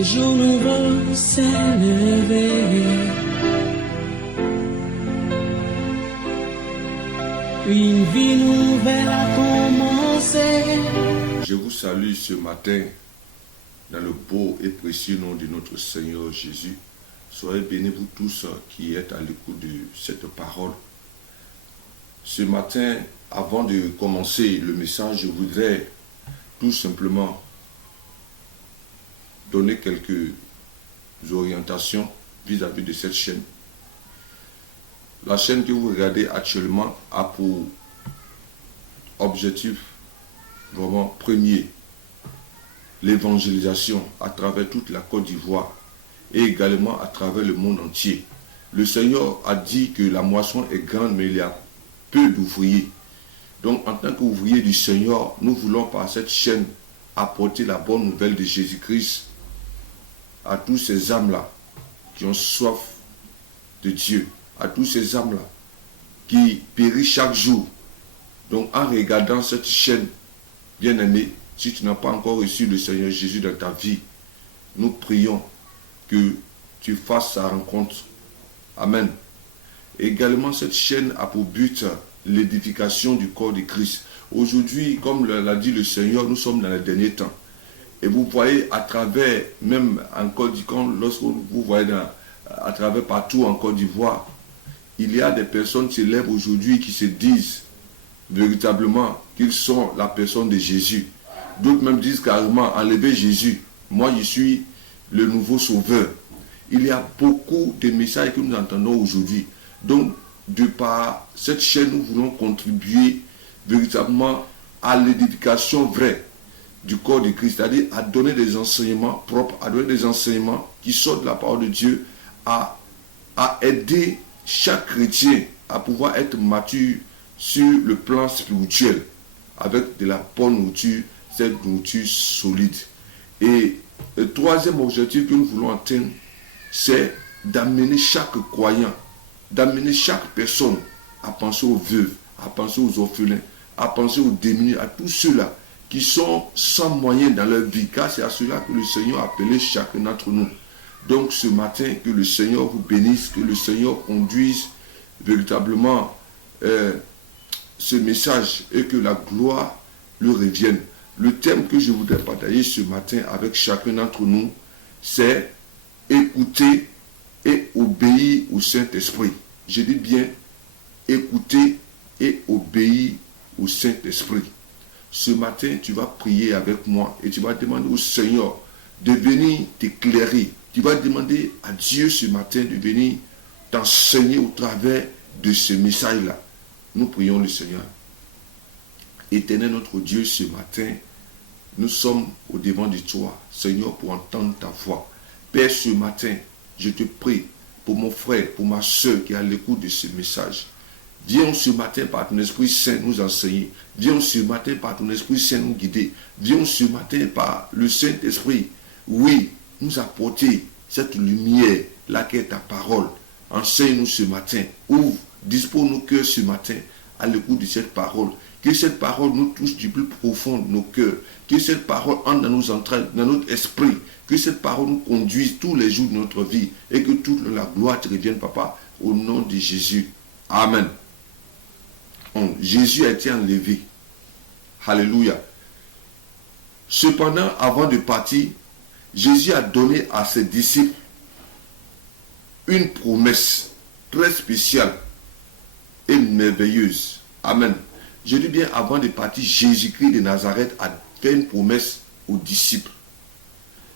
Un jour nouveau s'est levé. Une vie nouvelle a commencé. Je vous salue ce matin dans le beau et précieux nom de notre Seigneur Jésus. Soyez bénis vous tous qui êtes à l'écoute de cette parole. Ce matin, avant de commencer le message, je voudrais tout simplement donner quelques orientations vis-à-vis de cette chaîne. La chaîne que vous regardez actuellement a pour objectif vraiment premier l'évangélisation à travers toute la Côte d'Ivoire et également à travers le monde entier. Le Seigneur a dit que la moisson est grande, mais il y a peu d'ouvriers. Donc en tant qu'ouvriers du Seigneur, nous voulons par cette chaîne apporter la bonne nouvelle de Jésus-Christ à tous ces âmes-là qui ont soif de Dieu, à tous ces âmes-là qui périssent chaque jour. Donc en regardant cette chaîne, bien-aimé, si tu n'as pas encore reçu le Seigneur Jésus dans ta vie, nous prions que tu fasses sa rencontre. Amen. Également, cette chaîne a pour but l'édification du corps de Christ. Aujourd'hui, comme l'a dit le Seigneur, nous sommes dans les derniers temps. Et vous voyez à travers, même en Côte d'Ivoire, lorsque vous voyez à travers partout en Côte d'Ivoire, il y a des personnes qui se lèvent aujourd'hui qui se disent véritablement qu'ils sont la personne de Jésus. D'autres même disent carrément, enlevez Jésus. Moi, je suis le nouveau sauveur. Il y a beaucoup de messages que nous entendons aujourd'hui. Donc, de par cette chaîne, nous voulons contribuer véritablement à l'édification vraie du corps de Christ, c'est-à-dire à donner des enseignements propres, à donner des enseignements qui sortent de la parole de Dieu, à aider chaque chrétien à pouvoir être mature sur le plan spirituel, avec de la bonne nourriture, cette nourriture solide. Et le troisième objectif que nous voulons atteindre, c'est d'amener chaque croyant, d'amener chaque personne à penser aux veuves, à penser aux orphelins, à penser aux démunis, à tous ceux-là qui sont sans moyens dans leur vie, car c'est à cela que le Seigneur a appelé chacun d'entre nous. Donc ce matin, que le Seigneur vous bénisse, que le Seigneur conduise véritablement ce message et que la gloire lui revienne. Le thème que je voudrais partager ce matin avec chacun d'entre nous, c'est écouter et obéir au Saint-Esprit. Je dis bien écouter et obéir au Saint-Esprit. Ce matin, tu vas prier avec moi et tu vas demander au Seigneur de venir t'éclairer. Tu vas demander à Dieu ce matin de venir t'enseigner au travers de ce message-là. Nous prions le Seigneur. Éternel notre Dieu, ce matin, nous sommes au devant de toi, Seigneur, pour entendre ta voix. Père, ce matin, je te prie pour mon frère, pour ma soeur qui est à l'écoute de ce message. Viens ce matin par ton Esprit Saint nous enseigner. Viens ce matin par ton Esprit Saint nous guider. Viens ce matin par le Saint-Esprit, oui, nous apporter cette lumière, là qui est ta parole. Enseigne-nous ce matin. Ouvre, dispose nos cœurs ce matin à l'écoute de cette parole. Que cette parole nous touche du plus profond de nos cœurs. Que cette parole entre dans nos entrailles, dans notre esprit. Que cette parole nous conduise tous les jours de notre vie. Et que toute la gloire te revienne, Papa, au nom de Jésus. Amen. Jésus a été enlevé. Alléluia. Cependant, avant de partir, Jésus a donné à ses disciples une promesse très spéciale et merveilleuse. Amen. Je dis bien, avant de partir, Jésus-Christ de Nazareth a fait une promesse aux disciples.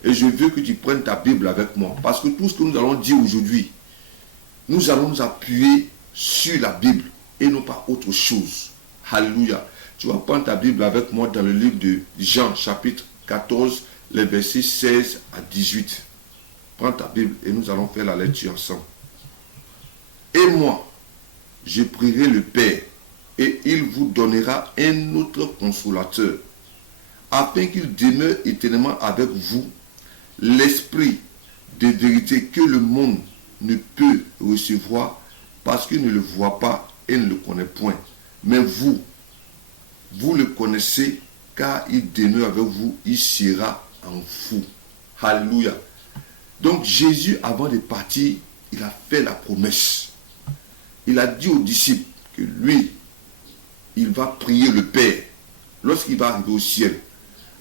Et je veux que tu prennes ta Bible avec moi. Parce que tout ce que nous allons dire aujourd'hui, nous allons nous appuyer sur la Bible et non pas autre chose. Alléluia. Tu vas prendre ta Bible avec moi dans le livre de Jean, chapitre 14, les versets 16 à 18. Prends ta Bible et nous allons faire la lecture ensemble. Et moi, je prierai le Père, et il vous donnera un autre consolateur, afin qu'il demeure éternellement avec vous, l'esprit de vérité que le monde ne peut recevoir, parce qu'il ne le voit pas et ne le connaît point. Mais vous le connaissez, car il demeure avec vous, il sera en vous. Alléluia. Donc Jésus, avant de partir, il a fait la promesse. Il a dit aux disciples que lui, il va prier le Père lorsqu'il va arriver au ciel,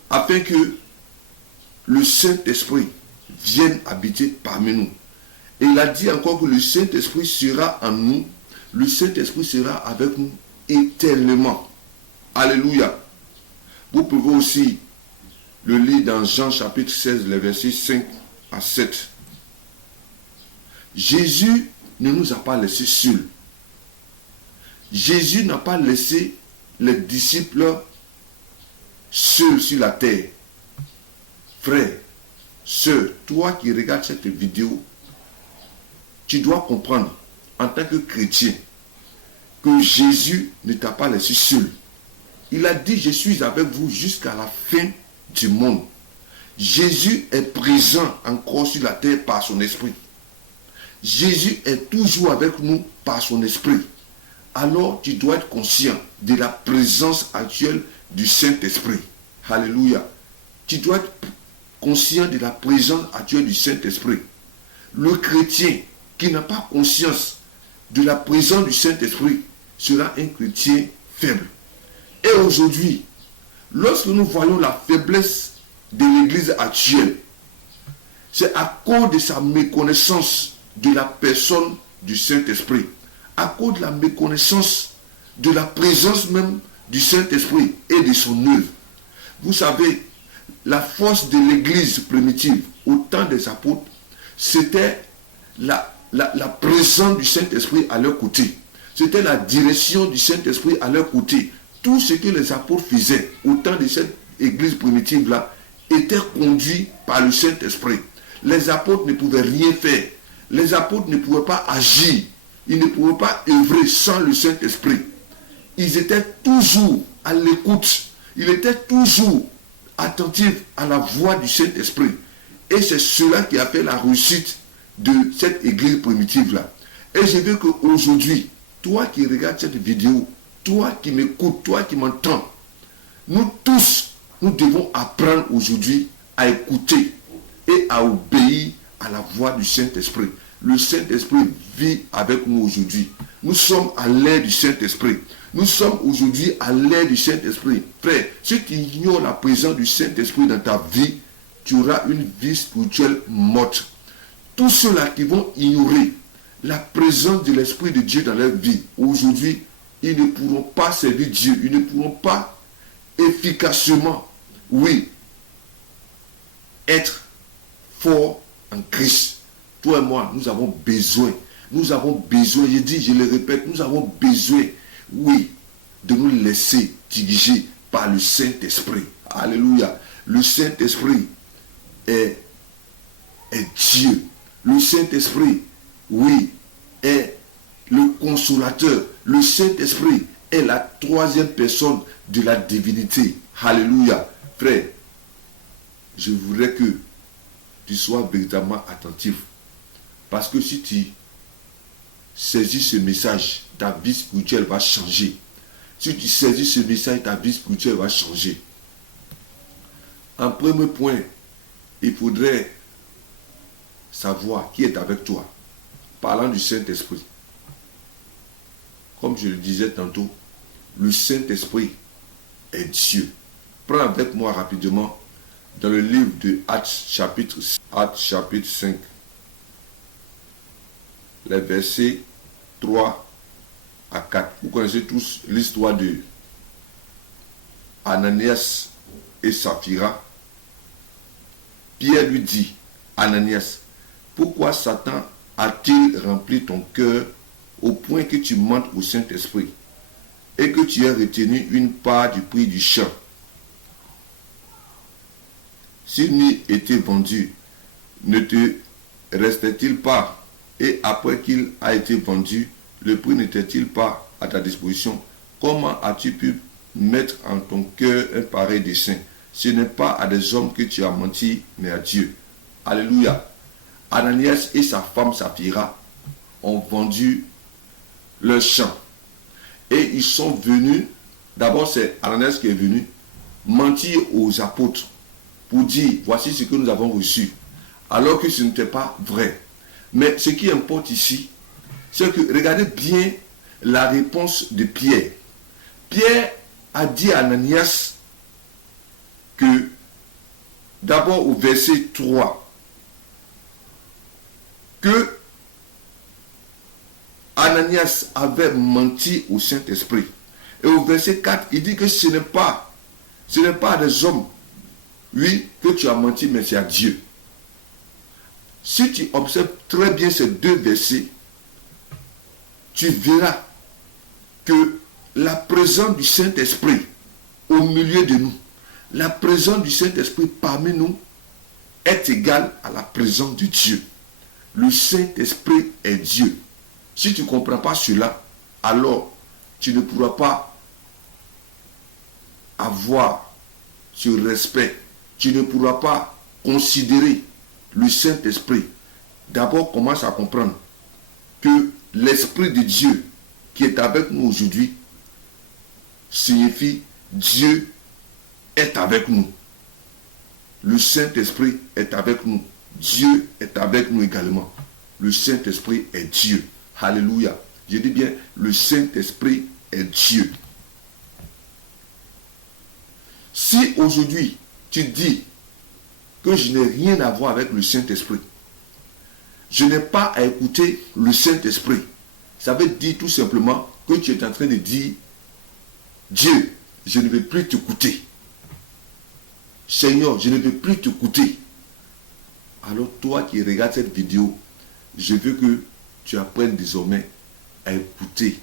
afin que le Saint-Esprit vienne habiter parmi nous. Et il a dit encore que le Saint-Esprit sera en nous, le Saint-Esprit sera avec nous éternellement. Alléluia. Vous pouvez aussi le lire dans Jean chapitre 16, les versets 5 à 7. Jésus ne nous a pas laissés seuls. Jésus n'a pas laissé les disciples seuls sur la terre. Frère, sœur, toi qui regardes cette vidéo, tu dois comprendre en tant que chrétien que Jésus ne t'a pas laissé seul. Il a dit, je suis avec vous jusqu'à la fin du monde. Jésus est présent encore sur la terre par son esprit. Jésus est toujours avec nous par son esprit. Alors tu dois être conscient de la présence actuelle du Saint-Esprit. Alléluia. Tu dois être conscient de la présence actuelle du Saint-Esprit. Le chrétien qui n'a pas conscience de la présence du Saint-Esprit sera un chrétien faible. Et aujourd'hui, lorsque nous voyons la faiblesse de l'Église actuelle, c'est à cause de sa méconnaissance de la personne du Saint-Esprit, à cause de la méconnaissance de la présence même du Saint-Esprit et de son œuvre. Vous savez, la force de l'Église primitive, au temps des apôtres, c'était la présence du Saint-Esprit à leur côté. C'était la direction du Saint-Esprit à leur côté. Tout ce que les apôtres faisaient au temps de cette Église primitive-là était conduit par le Saint-Esprit. Les apôtres ne pouvaient rien faire. Les apôtres ne pouvaient pas agir. Ils ne pouvaient pas œuvrer sans le Saint-Esprit. Ils étaient toujours à l'écoute. Ils étaient toujours attentifs à la voix du Saint-Esprit. Et c'est cela qui a fait la réussite de cette église primitive-là. Et je veux qu'aujourd'hui, toi qui regardes cette vidéo, toi qui m'écoutes, toi qui m'entends, nous tous, nous devons apprendre aujourd'hui à écouter et à obéir à la voix du Saint-Esprit. Le Saint-Esprit vit avec nous aujourd'hui. Nous sommes à l'ère du Saint-Esprit. Nous sommes aujourd'hui à l'ère du Saint-Esprit. Frère, si tu ignores la présence du Saint-Esprit dans ta vie, tu auras une vie spirituelle morte. Tous ceux-là qui vont ignorer la présence de l'Esprit de Dieu dans leur vie, aujourd'hui, ils ne pourront pas servir Dieu. Ils ne pourront pas efficacement, oui, être forts en Christ. Toi et moi, nous avons besoin, je dis, je le répète, nous avons besoin, oui, de nous laisser diriger par le Saint-Esprit. Alléluia. Le Saint-Esprit est Dieu. Le Saint-Esprit, oui, est le consolateur. Le Saint-Esprit est la troisième personne de la divinité. Alléluia. Frère, je voudrais que tu sois véritablement attentif. Parce que si tu saisis ce message, ta vie spirituelle va changer. Si tu saisis ce message, ta vie spirituelle va changer. En premier point, il faudrait savoir qui est avec toi. Parlant du Saint-Esprit. Comme je le disais tantôt, le Saint-Esprit est Dieu. Prends avec moi rapidement dans le livre de Actes chapitre 5. Les versets 3 à 4. Vous connaissez tous l'histoire de Ananias et Saphira. Pierre lui dit, Ananias, pourquoi Satan a-t-il rempli ton cœur au point que tu mentes au Saint-Esprit et que tu as retenu une part du prix du champ? S'il n'y était vendu, ne te restait-il pas? Et après qu'il a été vendu, le prix n'était-il pas à ta disposition? Comment as-tu pu mettre en ton cœur un pareil dessein? Ce n'est pas à des hommes que tu as menti, mais à Dieu. Alléluia. Ananias et sa femme Saphira ont vendu leur champ. Et ils sont venus, d'abord c'est Ananias qui est venu, mentir aux apôtres pour dire, voici ce que nous avons reçu. alors que ce n'était pas vrai. Mais ce qui importe ici, c'est que regardez bien la réponse de Pierre. Pierre a dit à Ananias que, d'abord au verset 3, que Ananias avait menti au Saint-Esprit. Et au verset 4, il dit que ce n'est pas à des hommes, oui, que tu as menti, mais c'est à Dieu. Si tu observes très bien ces deux versets, tu verras que la présence du Saint-Esprit au milieu de nous, la présence du Saint-Esprit parmi nous est égale à la présence de Dieu. Le Saint-Esprit est Dieu. Si tu ne comprends pas cela, alors tu ne pourras pas avoir ce respect. Tu ne pourras pas considérer le Saint-Esprit. D'abord, commence à comprendre que l'Esprit de Dieu qui est avec nous aujourd'hui signifie Dieu est avec nous. Le Saint-Esprit est avec nous. Dieu est avec nous également. Le Saint-Esprit est Dieu. Alléluia. Je dis bien, le Saint-Esprit est Dieu. Si aujourd'hui, tu dis que je n'ai rien à voir avec le Saint-Esprit, je n'ai pas à écouter le Saint-Esprit, ça veut dire tout simplement que tu es en train de dire, Dieu, je ne vais plus t'écouter. Seigneur, je ne vais plus t'écouter. Alors toi qui regardes cette vidéo, je veux que tu apprennes désormais à écouter,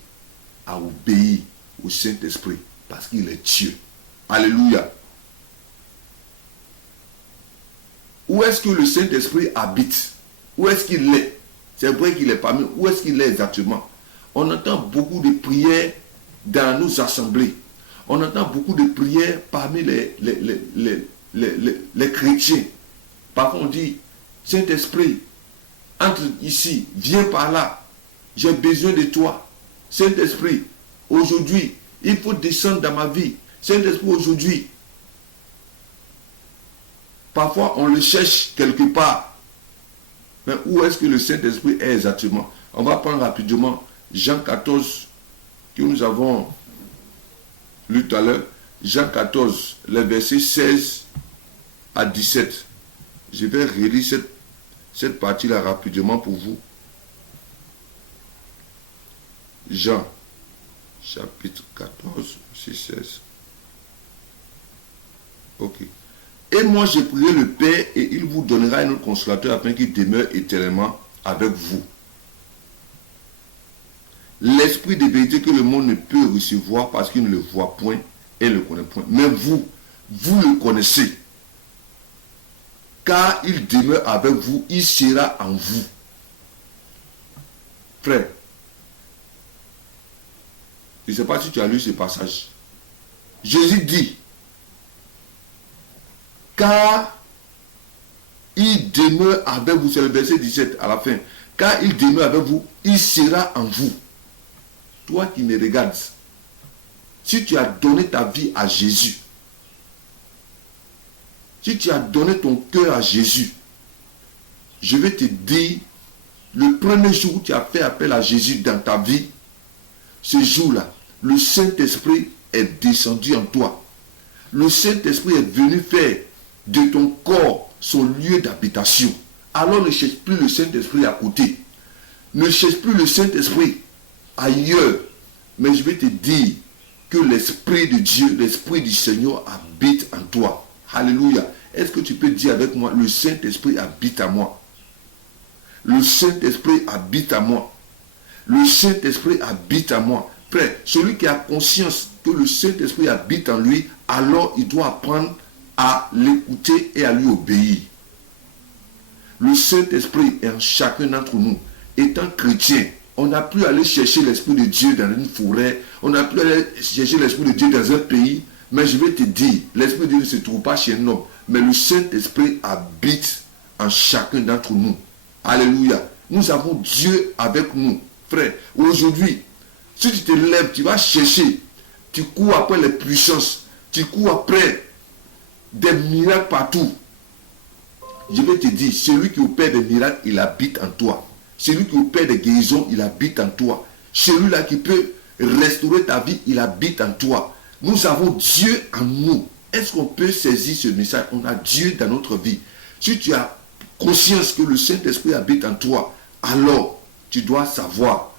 à obéir au Saint-Esprit, parce qu'il est Dieu. Alléluia. Où est-ce que le Saint-Esprit habite? Où est-ce qu'il est? C'est vrai qu'il est parmi nous. Où est-ce qu'il est exactement? On entend beaucoup de prières dans nos assemblées. On entend beaucoup de prières parmi les chrétiens. Parfois on dit, Saint-Esprit, entre ici, viens par là. J'ai besoin de toi. Saint-Esprit, aujourd'hui, il faut descendre dans ma vie. Saint-Esprit, aujourd'hui. Parfois, on le cherche quelque part. Mais où est-ce que le Saint-Esprit est exactement? On va prendre rapidement Jean 14, que nous avons lu tout à l'heure. Jean 14, les versets 16 à 17. Je vais relire cette partie-là rapidement pour vous. Jean, chapitre 14, verset 16. Ok. Et moi, je prierai le Père et il vous donnera un autre consolateur afin qu'il demeure éternellement avec vous. L'esprit de vérité que le monde ne peut recevoir parce qu'il ne le voit point et ne le connaît point. Mais vous le connaissez. Car il demeure avec vous, il sera en vous. Frère, je ne sais pas si tu as lu ce passage. Jésus dit, car il demeure avec vous, c'est le verset 17 à la fin. Car il demeure avec vous, il sera en vous. Toi qui me regardes, si tu as donné ta vie à Jésus, si tu as donné ton cœur à Jésus, je vais te dire, le premier jour où tu as fait appel à Jésus dans ta vie, ce jour-là, le Saint-Esprit est descendu en toi. Le Saint-Esprit est venu faire de ton corps son lieu d'habitation. Alors ne cherche plus le Saint-Esprit à côté. Ne cherche plus le Saint-Esprit ailleurs. Mais je vais te dire que l'Esprit de Dieu, l'Esprit du Seigneur habite en toi. Alléluia. Est-ce que tu peux dire avec moi, le Saint-Esprit habite à moi? Le Saint-Esprit habite à moi. Le Saint-Esprit habite à moi. Frère, celui qui a conscience que le Saint-Esprit habite en lui, alors il doit apprendre à l'écouter et à lui obéir. Le Saint-Esprit est en chacun d'entre nous. Étant chrétien, on n'a plus à aller chercher l'Esprit de Dieu dans une forêt, on n'a plus à aller chercher l'Esprit de Dieu dans un pays, mais je vais te dire, l'Esprit de Dieu ne se trouve pas chez un homme, mais le Saint-Esprit habite en chacun d'entre nous. Alléluia. Nous avons Dieu avec nous. Frère, aujourd'hui, si tu te lèves, tu vas chercher, tu cours après les puissances, tu cours après des miracles partout. je vais te dire, celui qui opère des miracles, il habite en toi. Celui qui opère des guérisons, il habite en toi. Celui-là qui peut restaurer ta vie, il habite en toi. Nous avons Dieu en nous. Est-ce qu'on peut saisir ce message? On a Dieu dans notre vie. Si tu as conscience que le Saint-Esprit habite en toi, alors tu dois savoir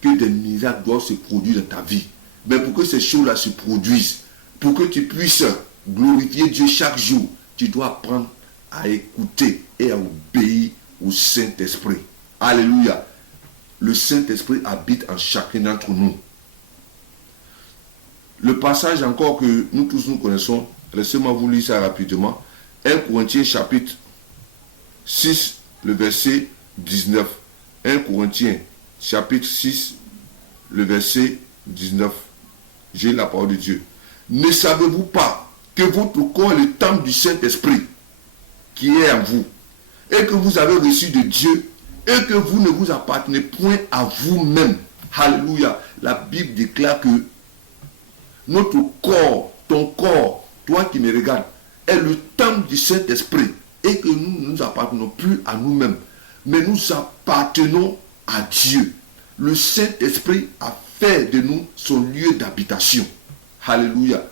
que des miracles doivent se produire dans ta vie. Mais pour que ces choses-là se produisent, pour que tu puisses glorifier Dieu chaque jour, tu dois apprendre à écouter et à obéir au Saint-Esprit. Alléluia. Le Saint-Esprit habite en chacun d'entre nous. Le passage encore que nous tous nous connaissons, laissez-moi vous lire ça rapidement. 1 Corinthiens chapitre 6, le verset 19. 1 Corinthiens chapitre 6, le verset 19. J'ai la parole de Dieu. Ne savez-vous pas que votre corps est le temple du Saint-Esprit qui est en vous et que vous avez reçu de Dieu et que vous ne vous appartenez point à vous-même. Alléluia. La Bible déclare que notre corps, ton corps, toi qui me regardes, est le temple du Saint-Esprit et que nous ne nous appartenons plus à nous-mêmes, mais nous appartenons à Dieu. Le Saint-Esprit a fait de nous son lieu d'habitation. Alléluia.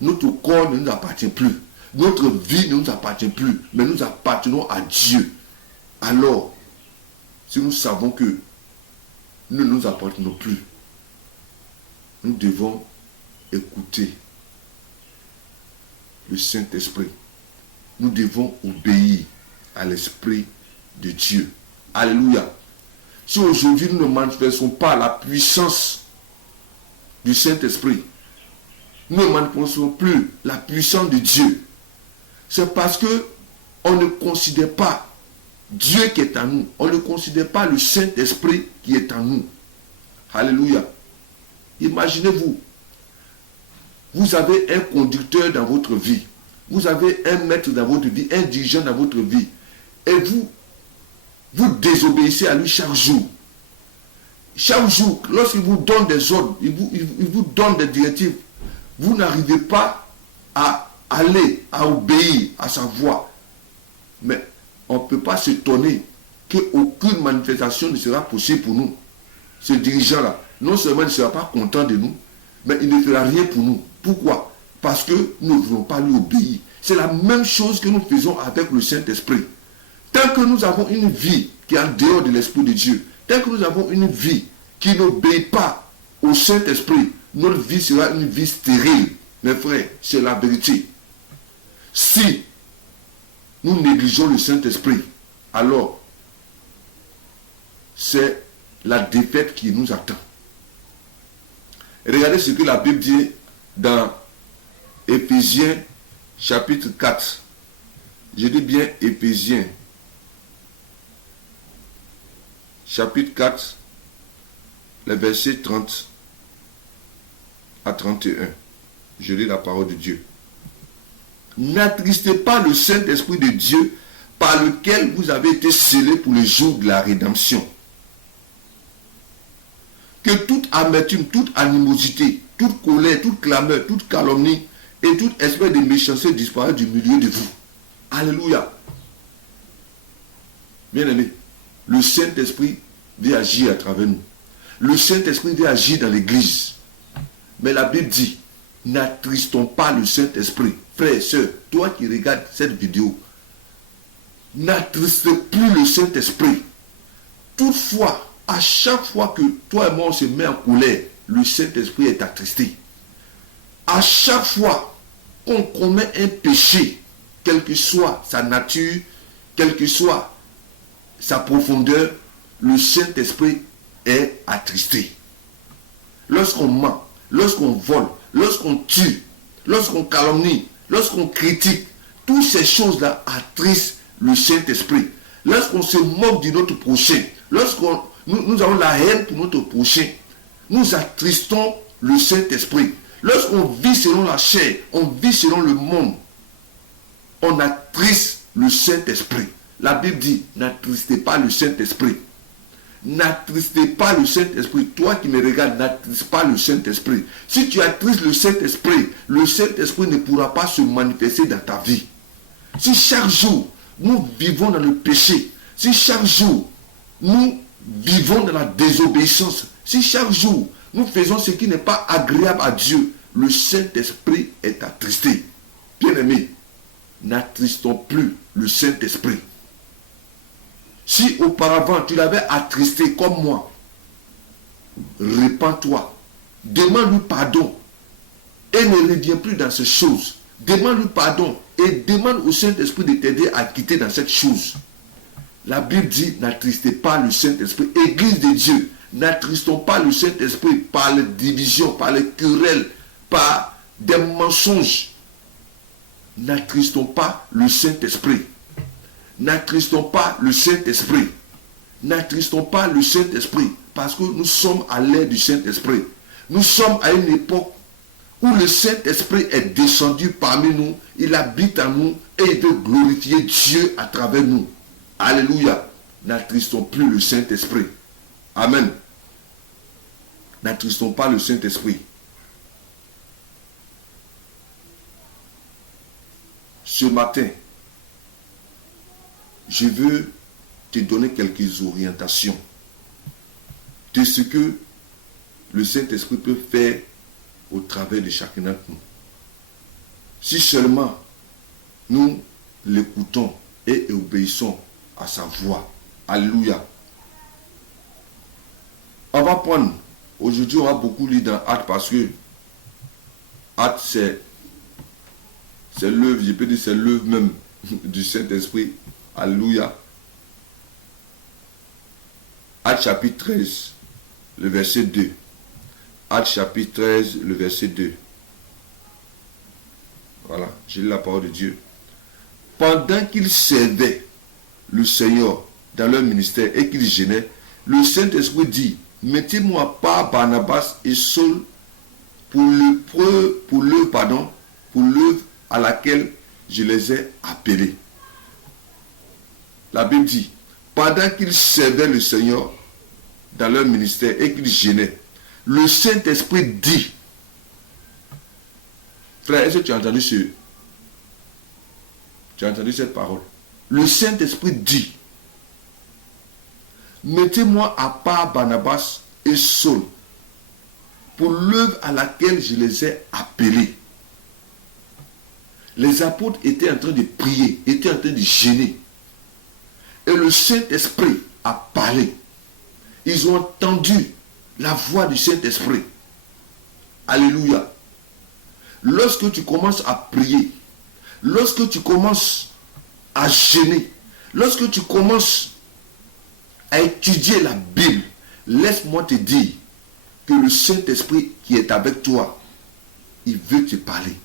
Notre corps ne nous appartient plus. Notre vie ne nous appartient plus, mais nous appartenons à Dieu. Alors, si nous savons que nous ne nous appartenons plus, nous devons écouter le Saint-Esprit. Nous devons obéir à l'Esprit de Dieu. Alléluia. Si aujourd'hui nous ne manifestons pas la puissance du Saint-Esprit, nous ne manifestons plus la puissance de Dieu, c'est parce que on ne considère pas Dieu qui est en nous. On ne considère pas le Saint-Esprit qui est en nous. Alléluia. Imaginez-vous, vous avez un conducteur dans votre vie. Vous avez un maître dans votre vie, un dirigeant dans votre vie. Et vous désobéissez à lui chaque jour. Chaque jour, lorsqu'il vous donne des ordres, il vous donne des directives, vous n'arrivez pas à aller, à obéir à sa voix. Mais on ne peut pas s'étonner qu'aucune manifestation ne sera possible pour nous. Ce dirigeant-là, non seulement il ne sera pas content de nous, mais il ne fera rien pour nous. Pourquoi? Parce que nous ne voulons pas lui obéir. C'est la même chose que nous faisons avec le Saint-Esprit. Tant que nous avons une vie qui est en dehors de l'Esprit de Dieu, tant que nous avons une vie qui n'obéit pas au Saint-Esprit, notre vie sera une vie stérile. Mes frères, c'est la vérité. Si nous négligeons le Saint-Esprit, alors c'est la défaite qui nous attend. Regardez ce que la Bible dit dans Éphésiens chapitre 4. Je dis bien Éphésiens chapitre 4, les versets 30 à 31. Je lis la parole de Dieu. N'attristez pas le Saint-Esprit de Dieu par lequel vous avez été scellés pour le jour de la rédemption. Que toute amertume, toute animosité, toute colère, toute clameur, toute calomnie et toute espèce de méchanceté disparaissent du milieu de vous. Alléluia. Bien-aimés, le Saint-Esprit vient agir à travers nous. Le Saint-Esprit vient agir dans l'église. Mais la Bible dit, n'attristons pas le Saint-Esprit. Frères et sœurs, toi qui regardes cette vidéo, n'attriste plus le Saint-Esprit. Toutefois, à chaque fois que toi et moi on se met en colère, le Saint-Esprit est attristé. À chaque fois qu'on commet un péché, quelle que soit sa nature, quelle que soit sa profondeur, le Saint-Esprit est attristé. Lorsqu'on ment, lorsqu'on vole, lorsqu'on tue, lorsqu'on calomnie, lorsqu'on critique, toutes ces choses-là attristent le Saint-Esprit. Lorsqu'on se moque de notre prochain, lorsqu'on nous avons la haine pour notre prochain, nous attristons le Saint-Esprit. Lorsqu'on vit selon la chair, on vit selon le monde, on attriste le Saint-Esprit. La Bible dit, n'attristez pas le Saint-Esprit. N'attristez pas le Saint-Esprit. Toi qui me regardes, n'attriste pas le Saint-Esprit. Si tu attristes le Saint-Esprit ne pourra pas se manifester dans ta vie. si chaque jour nous vivons dans le péché, si chaque jour nous vivons dans la désobéissance, si chaque jour nous faisons ce qui n'est pas agréable à Dieu, le Saint-Esprit est attristé. Bien-aimé, n'attristons plus le Saint-Esprit. Si auparavant tu l'avais attristé comme moi, répands-toi, demande-lui pardon et ne reviens plus dans ces choses. Demande-lui pardon et demande au Saint-Esprit de t'aider à quitter dans cette chose. La Bible dit, n'attristez pas le Saint-Esprit. Église de Dieu, n'attristons pas le Saint-Esprit par les divisions, par les querelles, par des mensonges. N'attristons pas le Saint-Esprit. N'attristons pas le Saint-Esprit. N'attristons pas le Saint-Esprit parce que nous sommes à l'ère du Saint-Esprit. Nous sommes à une époque où le Saint-Esprit est descendu parmi nous, il habite en nous et il veut glorifier Dieu à travers nous. Alléluia. N'attristons plus le Saint-Esprit. Amen. N'attristons pas le Saint-Esprit. Ce matin, je veux te donner quelques orientations de ce que le Saint-Esprit peut faire au travers de chacun d'entre nous. Si seulement nous l'écoutons et obéissons à sa voix. Alléluia. On va prendre, aujourd'hui on va beaucoup lire dans Actes parce que Actes c'est l'œuvre, je peux dire c'est l'œuvre même du Saint-Esprit. Alléluia. Actes chapitre 13, le verset 2. Actes chapitre 13, le verset 2. Voilà, j'ai lu la parole de Dieu. Pendant qu'ils servaient le Seigneur dans leur ministère et qu'ils gênaient, le Saint-Esprit dit, mettez-moi à part Barnabas et Saul pour l'œuvre à laquelle je les ai appelés. La Bible dit, pendant qu'ils servaient le Seigneur dans leur ministère et qu'ils gênaient, le Saint-Esprit dit, frère, est-ce que tu as entendu cette parole? Le Saint-Esprit dit, mettez-moi à part Barnabas et Saul pour l'œuvre à laquelle je les ai appelés. Les apôtres étaient en train de prier, étaient en train de gêner. Et le Saint-Esprit a parlé. Ils ont entendu la voix du Saint-Esprit. Alléluia. Lorsque tu commences à prier, lorsque tu commences à gêner, lorsque tu commences à étudier la Bible, laisse-moi te dire que le Saint-Esprit qui est avec toi, il veut te parler.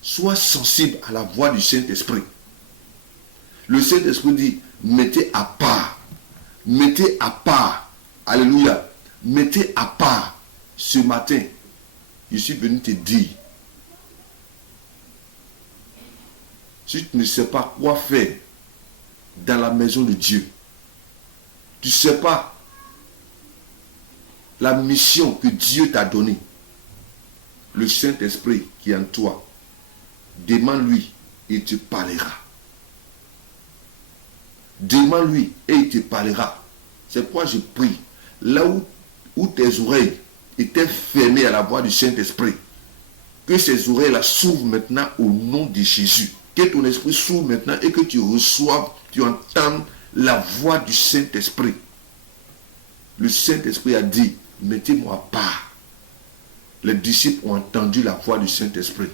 Sois sensible à la voix du Saint-Esprit. Le Saint-Esprit dit, mettez à part. Mettez à part. Alléluia. Mettez à part. Ce matin, je suis venu te dire, si tu ne sais pas quoi faire dans la maison de Dieu, tu ne sais pas la mission que Dieu t'a donnée, le Saint-Esprit qui est en toi, demande-lui et il te parlera. Demande-lui et il te parlera. C'est pourquoi je prie. Là où tes oreilles étaient fermées à la voix du Saint-Esprit, que ces oreilles-là s'ouvrent maintenant au nom de Jésus. Que ton esprit s'ouvre maintenant et que tu reçoives, tu entends la voix du Saint-Esprit. Le Saint-Esprit a dit, mettez-moi à part. Les disciples ont entendu la voix du Saint-Esprit.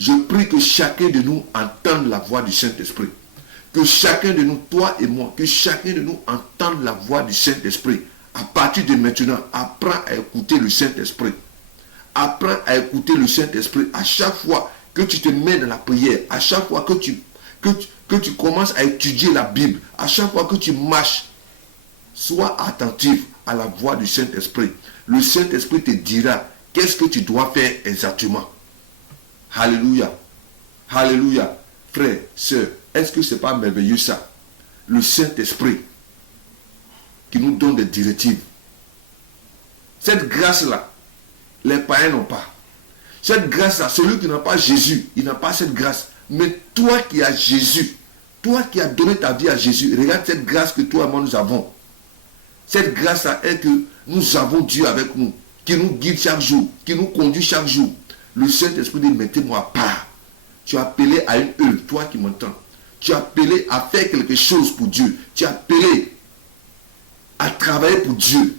Je prie que chacun de nous entende la voix du Saint-Esprit. Que chacun de nous, toi et moi, que chacun de nous entende la voix du Saint-Esprit. À partir de maintenant, apprends à écouter le Saint-Esprit. Apprends à écouter le Saint-Esprit à chaque fois que tu te mets dans la prière, à chaque fois que tu commences à étudier la Bible, à chaque fois que tu marches. Sois attentif à la voix du Saint-Esprit. Le Saint-Esprit te dira qu'est-ce que tu dois faire exactement. Alléluia. Alléluia. Frère, sœur, est-ce que ce n'est pas merveilleux ça? Le Saint-Esprit qui nous donne des directives. Cette grâce-là, les païens n'ont pas. Cette grâce-là, celui qui n'a pas Jésus, il n'a pas cette grâce. Mais toi qui as Jésus, toi qui as donné ta vie à Jésus, regarde cette grâce que toi et moi nous avons. Cette grâce est que nous avons Dieu avec nous, qui nous guide chaque jour, qui nous conduit chaque jour. Le Saint-Esprit dit, mettez-moi à part. Tu as appelé à une œuvre, toi qui m'entends. Tu as appelé à faire quelque chose pour Dieu. Tu as appelé à travailler pour Dieu.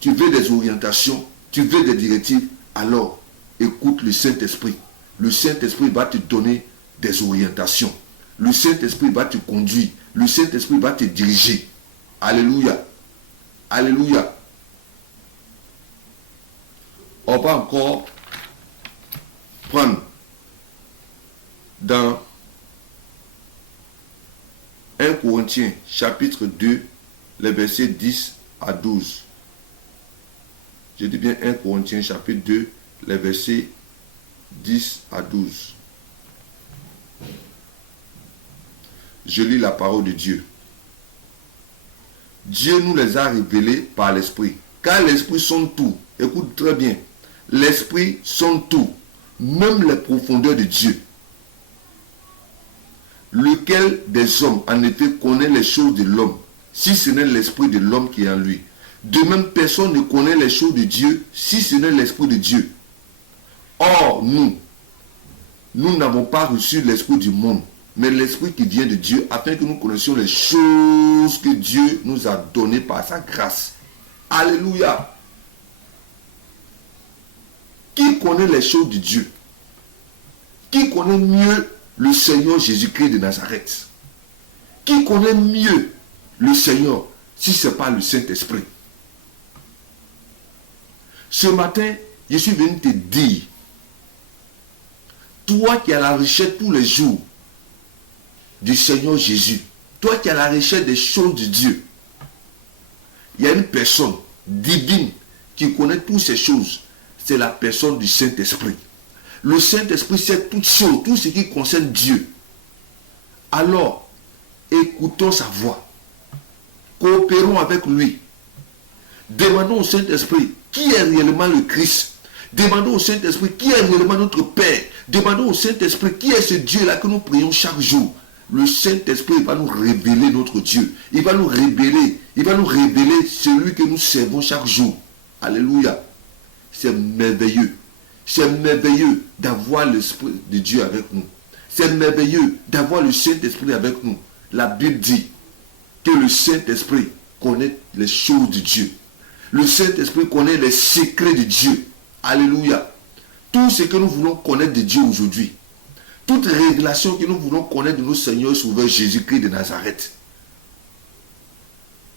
Tu veux des orientations, tu veux des directives, alors écoute le Saint-Esprit. Le Saint-Esprit va te donner des orientations. Le Saint-Esprit va te conduire. Le Saint-Esprit va te diriger. Alléluia. Alléluia. On va encore prendre dans 1 Corinthiens chapitre 2, les versets 10 à 12. Je dis bien 1 Corinthiens chapitre 2, les versets 10 à 12. Je lis la parole de Dieu. Dieu nous les a révélés par l'Esprit. Car l'Esprit sonde tout. Écoute très bien. L'Esprit sonde tout. Même les profondeurs de Dieu. Lequel des hommes, en effet, connaît les choses de l'homme, si ce n'est l'Esprit de l'homme qui est en lui. De même, personne ne connaît les choses de Dieu, si ce n'est l'Esprit de Dieu. Or, nous n'avons pas reçu l'Esprit du monde, mais l'Esprit qui vient de Dieu, afin que nous connaissions les choses que Dieu nous a données par sa grâce. Alléluia. Qui connaît les choses de Dieu? Qui connaît mieux le Seigneur Jésus-Christ de Nazareth? Qui connaît mieux le Seigneur si ce n'est pas le Saint-Esprit? Ce matin, je suis venu te dire, toi qui as la recherche tous les jours du Seigneur Jésus, toi qui as la recherche des choses de Dieu, il y a une personne divine qui connaît toutes ces choses, c'est la personne du Saint-Esprit. Le Saint-Esprit sait toutes choses, tout ce qui concerne Dieu. Alors, écoutons sa voix. Coopérons avec lui. Demandons au Saint-Esprit qui est réellement le Christ. Demandons au Saint-Esprit qui est réellement notre Père. Demandons au Saint-Esprit qui est ce Dieu-là que nous prions chaque jour. Le Saint-Esprit va nous révéler notre Dieu. Il va nous révéler celui que nous servons chaque jour. Alléluia. C'est merveilleux. C'est merveilleux d'avoir l'Esprit de Dieu avec nous. C'est merveilleux d'avoir le Saint-Esprit avec nous. La Bible dit que le Saint-Esprit connaît les choses de Dieu. Le Saint-Esprit connaît les secrets de Dieu. Alléluia. Tout ce que nous voulons connaître de Dieu aujourd'hui, toute révélation que nous voulons connaître de notre Seigneur Sauveur Jésus-Christ de Nazareth,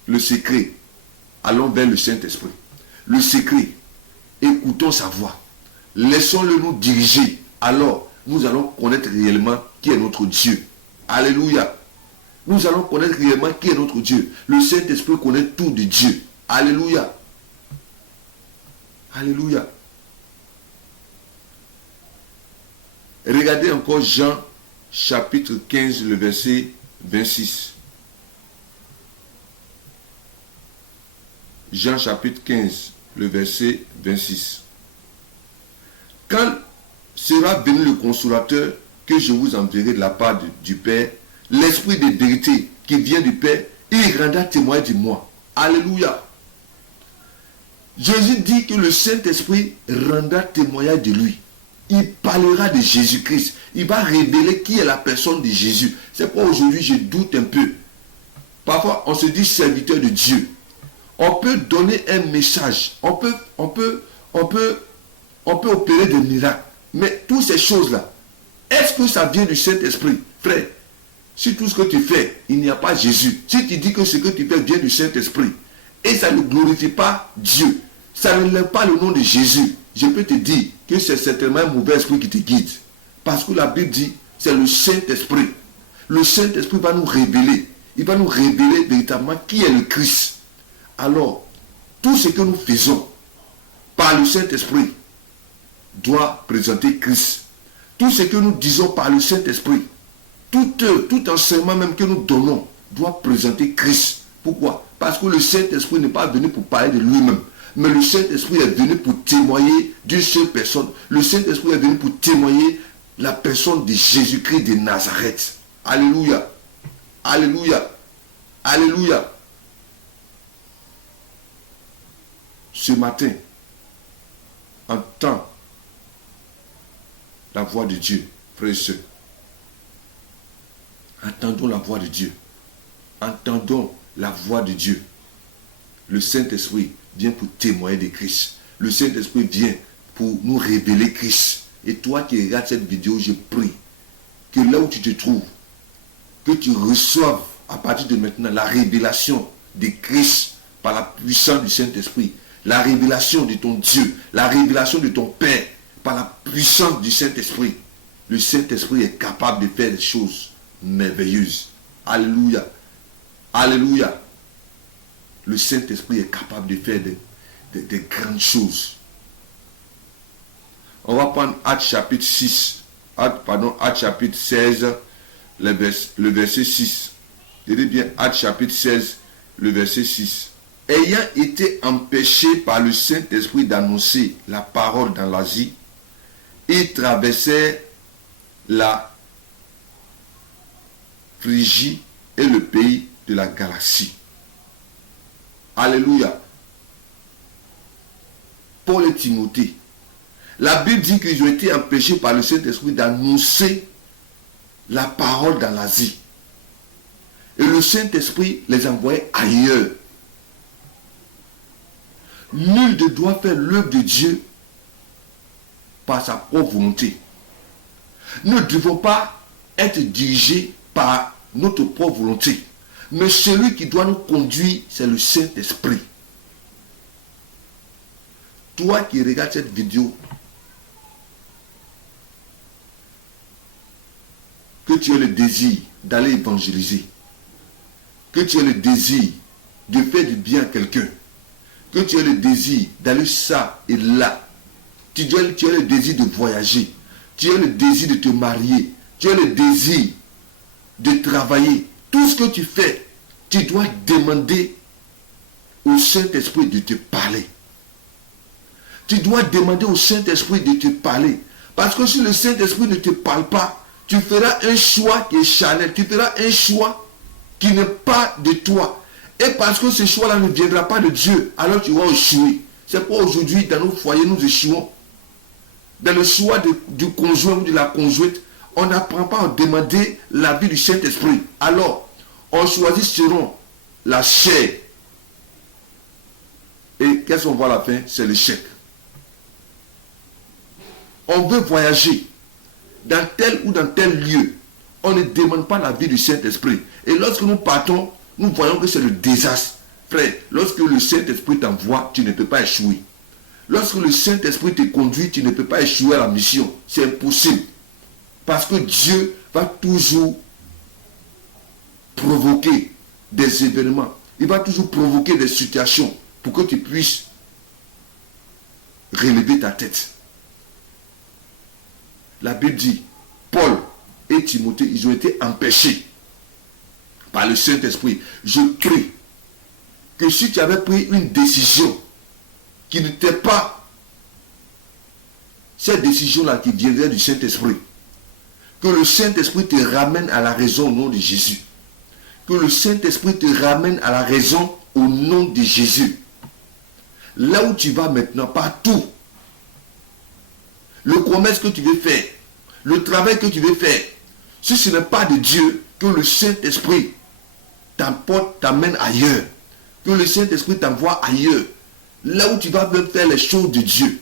le secret, allons vers le Saint-Esprit. Le secret, écoutons sa voix. Laissons-le nous diriger. Alors, nous allons connaître réellement qui est notre Dieu. Alléluia. Nous allons connaître réellement qui est notre Dieu. Le Saint-Esprit connaît tout de Dieu. Alléluia. Alléluia. Regardez encore Jean chapitre 15, le verset 26. Jean chapitre 15, le verset 26. Quand sera venu le consolateur que je vous enverrai de la part du Père, l'Esprit de vérité qui vient du Père, il rendra témoignage de moi. Alléluia. Jésus dit que le Saint-Esprit rendra témoignage de lui. Il parlera de Jésus-Christ. Il va révéler qui est la personne de Jésus. C'est pourquoi aujourd'hui je doute un peu. Parfois on se dit serviteur de Dieu. On peut donner un message. On peut opérer des miracles. Mais toutes ces choses-là, est-ce que ça vient du Saint-Esprit? Frère, si tout ce que tu fais, il n'y a pas Jésus. Si tu dis que ce que tu fais vient du Saint-Esprit, et ça ne glorifie pas Dieu, ça ne lève pas le nom de Jésus, je peux te dire que c'est certainement un mauvais esprit qui te guide. Parce que la Bible dit, c'est le Saint-Esprit. Le Saint-Esprit va nous révéler. Il va nous révéler véritablement qui est le Christ. Alors, tout ce que nous faisons par le Saint-Esprit doit présenter Christ. Tout ce que nous disons par le Saint-Esprit, tout enseignement même que nous donnons doit présenter Christ. Pourquoi? Parce que le Saint-Esprit n'est pas venu pour parler de lui-même. Mais le Saint-Esprit est venu pour témoigner d'une seule personne. Le Saint-Esprit est venu pour témoigner la personne de Jésus-Christ de Nazareth. Alléluia. Alléluia. Alléluia. Ce matin, entends la voix de Dieu, frères et sœurs. Entendons la voix de Dieu. Entendons la voix de Dieu. Le Saint-Esprit vient pour témoigner de Christ. Le Saint-Esprit vient pour nous révéler Christ. Et toi qui regardes cette vidéo, je prie que là où tu te trouves, que tu reçoives à partir de maintenant la révélation de Christ par la puissance du Saint-Esprit. La révélation de ton Dieu, la révélation de ton Père par la puissance du Saint-Esprit. Le Saint-Esprit est capable de faire des choses merveilleuses. Alléluia. Alléluia. Le Saint-Esprit est capable de faire des grandes choses. On va prendre Actes chapitre 6. Actes chapitre 16, le verset 6. Je dis bien Actes chapitre 16, le verset 6. Ayant été empêchés par le Saint-Esprit d'annoncer la parole dans l'Asie, ils traversèrent la Phrygie et le pays de la Galatie. Alléluia. Paul et Timothée. La Bible dit qu'ils ont été empêchés par le Saint-Esprit d'annoncer la parole dans l'Asie. Et le Saint-Esprit les envoyait ailleurs. Nul ne doit faire l'œuvre de Dieu par sa propre volonté. Nous ne devons pas être dirigés par notre propre volonté. Mais celui qui doit nous conduire, c'est le Saint-Esprit. Toi qui regardes cette vidéo, que tu aies le désir d'aller évangéliser, que tu aies le désir de faire du bien à quelqu'un, que tu aies le désir d'aller ça et là, tu as le désir de voyager, tu as le désir de te marier, tu as le désir de travailler, tout ce que tu fais, tu dois demander au Saint-Esprit de te parler. Tu dois demander au Saint-Esprit de te parler. Parce que si le Saint-Esprit ne te parle pas, tu feras un choix qui est charnel. Tu feras un choix qui n'est pas de toi. Et parce que ce choix-là ne viendra pas de Dieu, alors tu vas échouer. C'est pourquoi aujourd'hui, dans nos foyers, nous échouons. Dans le choix du conjoint ou de la conjointe, on n'apprend pas à demander l'avis du Saint-Esprit. Alors, on choisit selon la chair. Et qu'est-ce qu'on voit à la fin? C'est l'échec. On veut voyager dans tel ou dans tel lieu. On ne demande pas l'avis du Saint-Esprit. Et lorsque nous partons, nous voyons que c'est le désastre. Frère, lorsque le Saint-Esprit t'envoie, tu ne peux pas échouer. Lorsque le Saint-Esprit te conduit, tu ne peux pas échouer à la mission. C'est impossible. Parce que Dieu va toujours provoquer des événements. Il va toujours provoquer des situations pour que tu puisses relever ta tête. La Bible dit, Paul et Timothée, ils ont été empêchés par le Saint-Esprit. Je prie que si tu avais pris une décision qui n'était pas cette décision-là qui viendrait du Saint-Esprit, que le Saint-Esprit te ramène à la raison au nom de Jésus. Que le Saint-Esprit te ramène à la raison au nom de Jésus. Là où tu vas maintenant, partout, le commerce que tu veux faire, le travail que tu veux faire, si ce n'est pas de Dieu, que le Saint-Esprit t'emporte, t'amène ailleurs. Que le Saint-Esprit t'envoie ailleurs. Là où tu vas faire les choses de Dieu.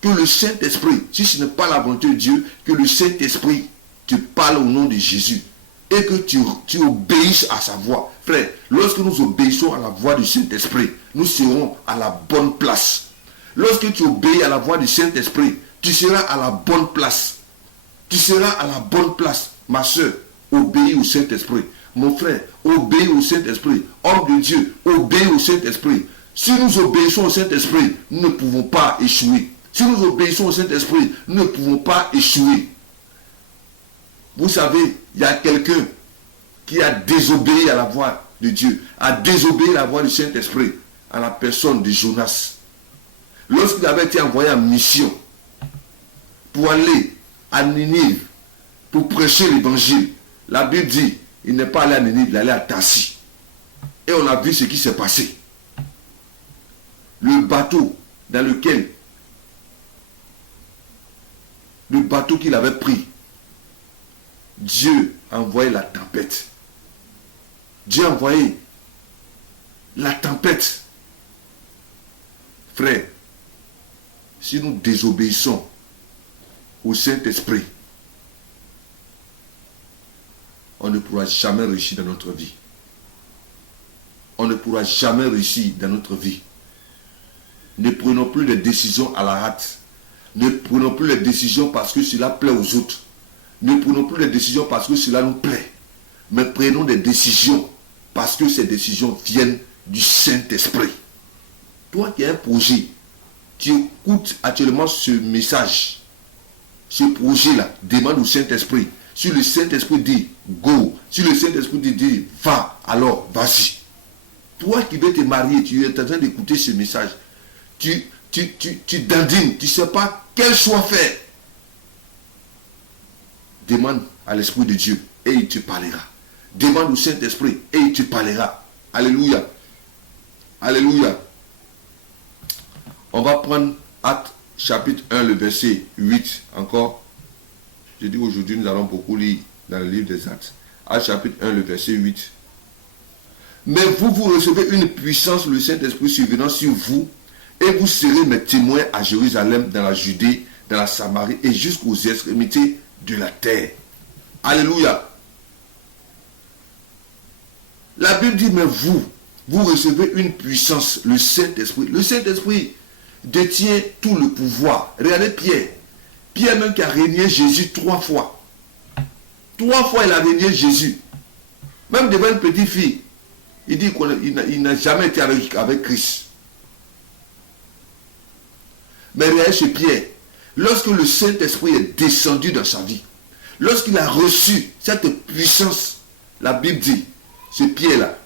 Que le Saint-Esprit, si ce n'est pas la volonté de Dieu, que le Saint-Esprit te parle au nom de Jésus. Et que tu obéisses à sa voix. Frère, lorsque nous obéissons à la voix du Saint-Esprit, nous serons à la bonne place. Lorsque tu obéis à la voix du Saint-Esprit, tu seras à la bonne place. Tu seras à la bonne place. Ma soeur, obéis au Saint-Esprit. Mon frère, obéis au Saint-Esprit. Homme de Dieu, obéis au Saint-Esprit. Si nous obéissons au Saint-Esprit, nous ne pouvons pas échouer. Si nous obéissons au Saint-Esprit, nous ne pouvons pas échouer. Vous savez, il y a quelqu'un qui a désobéi à la voix de Dieu, a désobéi à la voix du Saint-Esprit, à la personne de Jonas. Lorsqu'il avait été envoyé en mission pour aller à Ninive pour prêcher l'évangile. La Bible dit, il n'est pas allé à Ninive, il est allé à Tarsis. Et on a vu ce qui s'est passé. Le bateau dans lequel, le bateau qu'il avait pris, Dieu a envoyé la tempête. Dieu a envoyé la tempête. Frère, si nous désobéissons au Saint-Esprit, on ne pourra jamais réussir dans notre vie. On ne pourra jamais réussir dans notre vie. Ne prenons plus les décisions à la hâte. Ne prenons plus les décisions parce que cela plaît aux autres. Ne prenons plus les décisions parce que cela nous plaît. Mais prenons des décisions parce que ces décisions viennent du Saint-Esprit. Toi qui as un projet, tu écoutes actuellement ce message, ce projet-là, demande au Saint-Esprit. Si le Saint-Esprit dit go, si le Saint-Esprit dit va, alors vas-y. Toi qui veux te marier, tu es en train d'écouter ce message. Tu dandines, tu ne sais pas quel choix faire. Demande à l'Esprit de Dieu et il te parlera. Demande au Saint-Esprit et il te parlera. Alléluia. Alléluia. On va prendre Actes chapitre 1, le verset 8 encore. Je dis aujourd'hui, nous allons beaucoup lire dans le livre des Actes. Actes chapitre 1, le verset 8. Mais vous recevez une puissance, le Saint-Esprit survenant sur vous, et vous serez mes témoins à Jérusalem, dans la Judée, dans la Samarie et jusqu'aux extrémités de la terre. Alléluia. La Bible dit, mais vous recevez une puissance, le Saint-Esprit. Le Saint-Esprit détient tout le pouvoir. Regardez Pierre. Pierre même qui a régné Jésus 3 fois. 3 fois il a régné Jésus. Même devant une petite fille. Il dit qu'il n'a jamais été avec Christ. Mais regardez chez Pierre. Lorsque le Saint-Esprit est descendu dans sa vie, lorsqu'il a reçu cette puissance, la Bible dit, ce Pierre-là,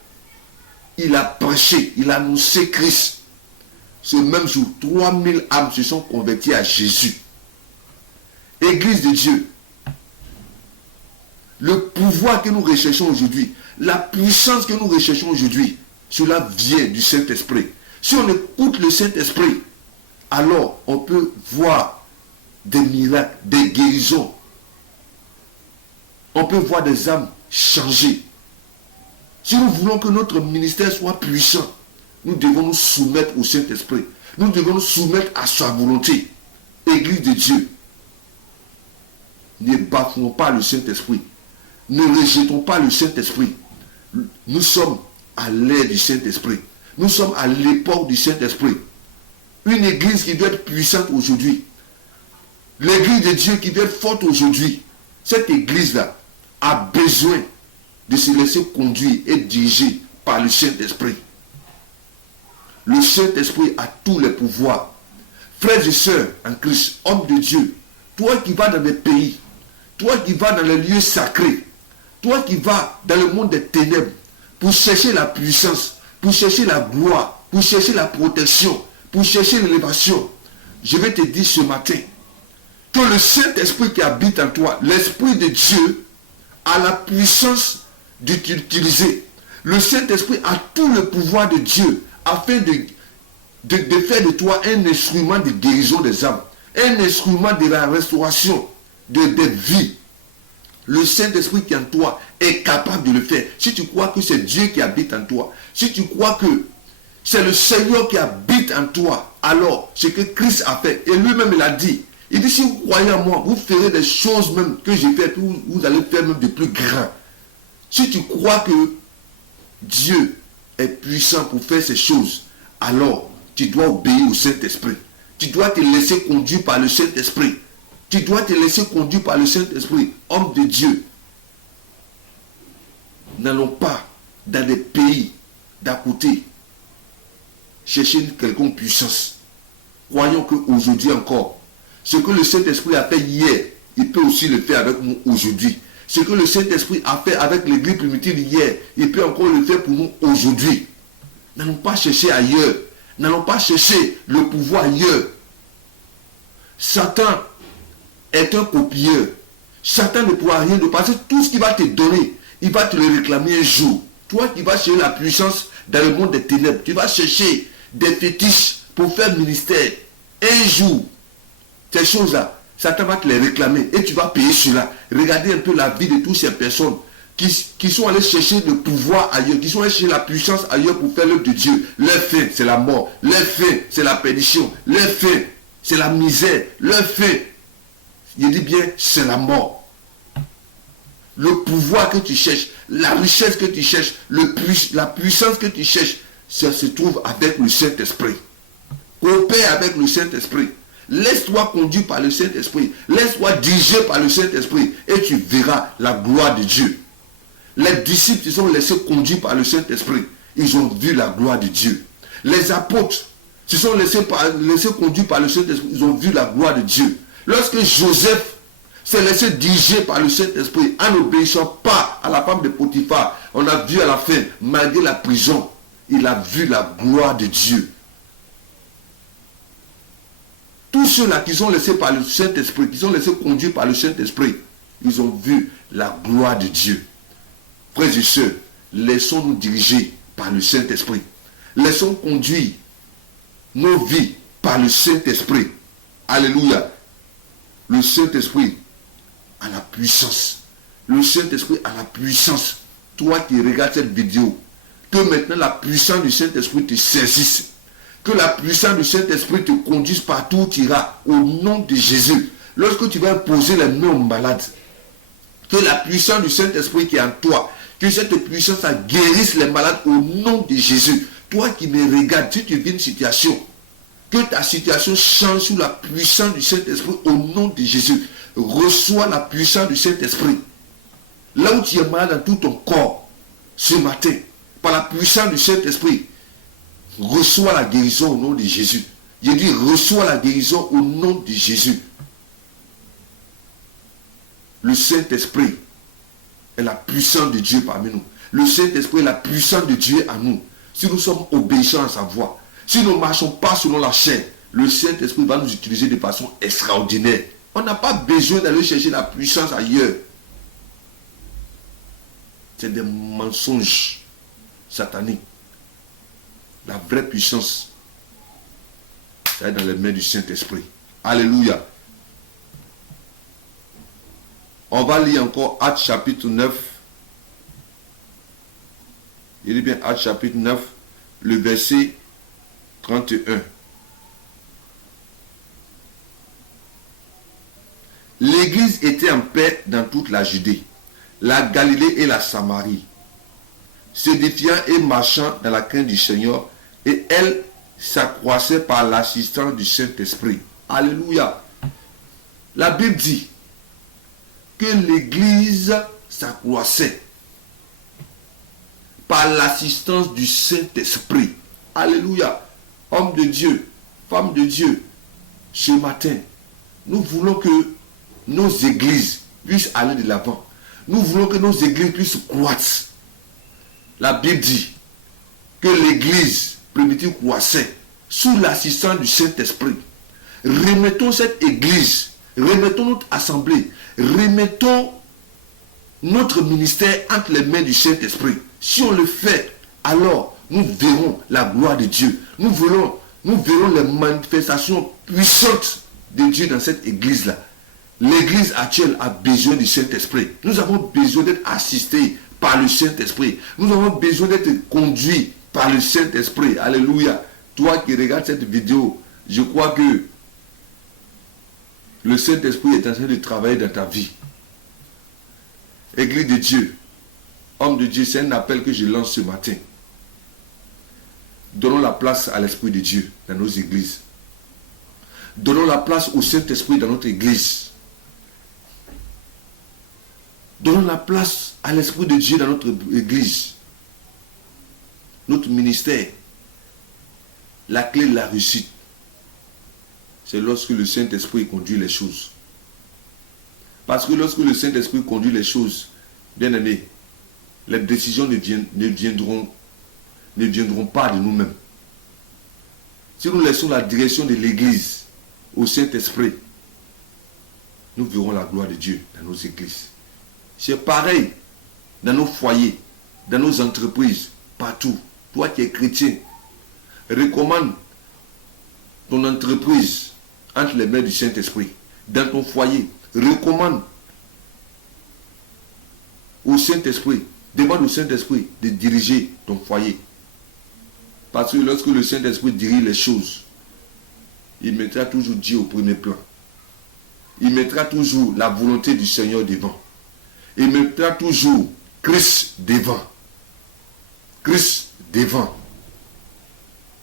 il a prêché, il a annoncé Christ. Ce même jour, 3000 âmes se sont converties à Jésus. Église de Dieu, le pouvoir que nous recherchons aujourd'hui, la puissance que nous recherchons aujourd'hui, cela vient du Saint-Esprit. Si on écoute le Saint-Esprit, alors on peut voir des miracles, des guérisons. On peut voir des âmes changer. Si nous voulons que notre ministère soit puissant, nous devons nous soumettre au Saint-Esprit. Nous devons nous soumettre à sa volonté. Église de Dieu, ne bafouons pas le Saint-Esprit. Ne rejetons pas le Saint-Esprit. Nous sommes à l'ère du Saint-Esprit. Nous sommes à l'époque du Saint-Esprit. Une église qui doit être puissante aujourd'hui. L'église de Dieu qui doit être forte aujourd'hui. Cette église-là a besoin de se laisser conduire et diriger par le Saint-Esprit. Le Saint-Esprit a tous les pouvoirs. Frères et sœurs en Christ, hommes de Dieu, toi qui vas dans les pays, toi qui vas dans les lieux sacrés, toi qui vas dans le monde des ténèbres pour chercher la puissance, pour chercher la gloire, pour chercher la protection, pour chercher l'élévation, je vais te dire ce matin que le Saint-Esprit qui habite en toi, l'Esprit de Dieu, a la puissance de t'utiliser. Le Saint-Esprit a tout le pouvoir de Dieu afin de faire de toi un instrument de guérison des âmes, un instrument de la restauration des vies. Le Saint-Esprit qui est en toi est capable de le faire. Si tu crois que c'est Dieu qui habite en toi, si tu crois que c'est le Seigneur qui habite en toi, alors ce que Christ a fait, et lui-même il a dit, il dit, si vous croyez en moi, vous ferez des choses même que j'ai fait, vous allez faire même de plus grands. Si tu crois que Dieu est puissant pour faire ces choses, alors tu dois obéir au Saint-Esprit. Tu dois te laisser conduire par le Saint-Esprit. Tu dois te laisser conduire par le Saint-Esprit. Homme de Dieu, n'allons pas dans des pays d'à côté chercher une quelconque puissance. Croyons qu'aujourd'hui encore, ce que le Saint-Esprit a fait hier, il peut aussi le faire avec nous aujourd'hui. Ce que le Saint-Esprit a fait avec l'église primitive hier, il peut encore le faire pour nous aujourd'hui. N'allons pas chercher ailleurs. N'allons pas chercher le pouvoir ailleurs. Satan est un copieur. Satan ne pourra rien de parce que tout ce qu'il va te donner, il va te le réclamer un jour. Toi qui vas chercher la puissance dans le monde des ténèbres, tu vas chercher des fétiches pour faire ministère. Un jour, ces choses-là, Satan va te les réclamer et tu vas payer cela. Regardez un peu la vie de toutes ces personnes qui sont allées chercher le pouvoir ailleurs, qui sont allées chercher la puissance ailleurs pour faire l'œuvre de Dieu. Leur fin, c'est la mort. Leur fin, c'est la perdition. Leur fin, c'est la misère. Leur fin, je dis bien, c'est la mort. Le pouvoir que tu cherches, la richesse que tu cherches, la puissance que tu cherches, ça se trouve avec le Saint-Esprit. Coopère avec le Saint-Esprit. Laisse-toi conduire par le Saint-Esprit. Laisse-toi diriger par le Saint-Esprit. Et tu verras la gloire de Dieu. Les disciples se sont laissés conduire par le Saint-Esprit. Ils ont vu la gloire de Dieu. Les apôtres se sont laissés conduire par le Saint-Esprit. Ils ont vu la gloire de Dieu. Lorsque Joseph s'est laissé diriger par le Saint-Esprit en n'obéissant pas à la femme de Potiphar, on a vu à la fin, malgré la prison, il a vu la gloire de Dieu. Tous ceux-là qui sont laissés par le Saint-Esprit, qui sont laissés conduire par le Saint-Esprit, ils ont vu la gloire de Dieu. Frères et sœurs, laissons-nous diriger par le Saint-Esprit. Laissons conduire nos vies par le Saint-Esprit. Alléluia. Le Saint-Esprit a la puissance. Le Saint-Esprit a la puissance. Toi qui regardes cette vidéo, que maintenant la puissance du Saint-Esprit te saisisse. Que la puissance du Saint-Esprit te conduise partout où tu iras. Au nom de Jésus. Lorsque tu vas poser les mains aux malades, que la puissance du Saint-Esprit qui est en toi, que cette puissance guérisse les malades au nom de Jésus. Toi qui me regardes, si tu vis une situation, que ta situation change sous la puissance du Saint-Esprit au nom de Jésus. Reçois la puissance du Saint-Esprit. Là où tu es malade dans tout ton corps, ce matin, par la puissance du Saint-Esprit, reçois la guérison au nom de Jésus. Je dis, reçois la guérison au nom de Jésus. Le Saint-Esprit est la puissance de Dieu parmi nous. Le Saint-Esprit est la puissance de Dieu en nous. Si nous sommes obéissants à sa voix, si nous ne marchons pas selon la chair, le Saint-Esprit va nous utiliser de façon extraordinaire. On n'a pas besoin d'aller chercher la puissance ailleurs. C'est des mensonges sataniques. La vraie puissance, c'est dans les mains du Saint-Esprit. Alléluia. On va lire encore Actes chapitre 9. Il dit bien Actes chapitre 9, le verset 31. L'église était en paix dans toute la Judée, la Galilée et la Samarie, s'édifiant et marchant dans la crainte du Seigneur, et elle s'accroissait par l'assistance du Saint-Esprit. Alléluia. La Bible dit que l'église s'accroissait par l'assistance du Saint-Esprit. Alléluia. Homme de Dieu, femme de Dieu, ce matin, nous voulons que nos églises puissent aller de l'avant. Nous voulons que nos églises puissent croître. La Bible dit que l'église primitive croissait sous l'assistance du Saint-Esprit. Remettons cette église, remettons notre assemblée, remettons notre ministère entre les mains du Saint-Esprit. Si on le fait, alors nous verrons la gloire de Dieu. Nous verrons les manifestations puissantes de Dieu dans cette église-là. L'église actuelle a besoin du Saint-Esprit. Nous avons besoin d'être assistés par le Saint-Esprit. Nous avons besoin d'être conduits par le Saint-Esprit. Alléluia. Toi qui regardes cette vidéo, je crois que le Saint-Esprit est en train de travailler dans ta vie. Église de Dieu, homme de Dieu, c'est un appel que je lance ce matin. Donnons la place à l'Esprit de Dieu dans nos églises. Donnons la place au Saint-Esprit dans notre église. Donnons la place à l'Esprit de Dieu dans notre église. Notre ministère. La clé de la réussite, c'est lorsque le Saint-Esprit conduit les choses. Parce que lorsque le Saint-Esprit conduit les choses, bien aimés, les décisions ne viendront pas de nous-mêmes. Si nous laissons la direction de l'église au Saint-Esprit, nous verrons la gloire de Dieu dans nos églises. C'est pareil dans nos foyers, dans nos entreprises, partout. Toi qui es chrétien, recommande ton entreprise entre les mains du Saint-Esprit. Dans ton foyer, recommande au Saint-Esprit, demande au Saint-Esprit de diriger ton foyer. Parce que lorsque le Saint-Esprit dirige les choses, il mettra toujours Dieu au premier plan. Il mettra toujours la volonté du Seigneur devant. Il mettra toujours Christ devant. Christ devant.